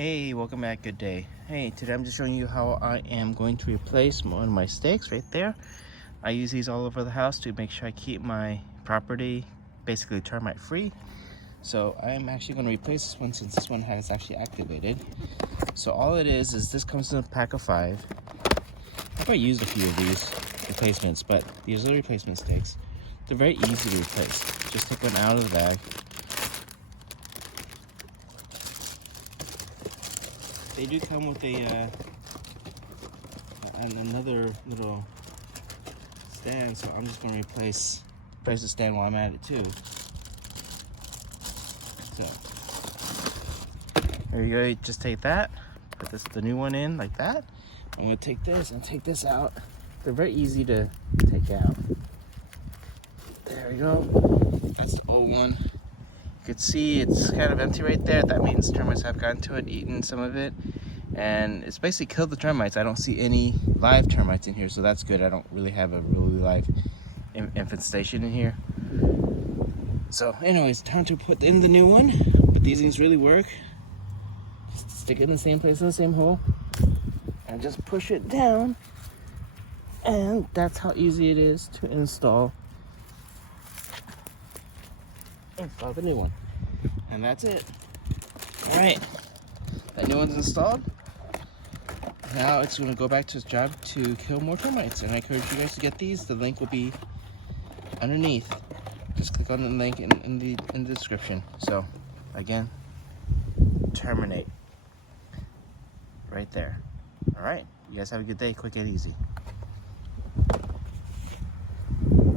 Hey, welcome back. Good day. Hey, today I'm just showing you how I am going to replace one of my stakes right there. I use these all over the house to make sure I keep my property basically termite free. So I'm actually going to replace this one since this one has actually activated. So all it is this comes in a pack of 5. I've already used a few of these replacements, but these are the replacement stakes. They're very easy to replace. Just take one out of the bag. They do come with another little stand, so I'm just going to replace the stand while I'm at it too. So there you go. You just take that, put the new one in like that. I'm going to take this and take this out. They're very easy to take out. There we go. That's the old one. You can see it's kind of empty right there. That means termites have gotten to it, eaten some of it, and it's basically killed the termites. I don't see any live termites in here, so that's good. I don't really have a really live infestation in here. So anyways, time to put in the new one. But these things really work. Just stick it in the same place, in the same hole, and just push it down, and that's how easy it is to install the new one. And that's it. All right, that new one's installed. Now it's going to go back to its job to kill more termites, and I encourage you guys to get these. The link will be underneath. Just click on the link in the description. So again, Terminate right there. All right, you guys have a good day. Quick and easy.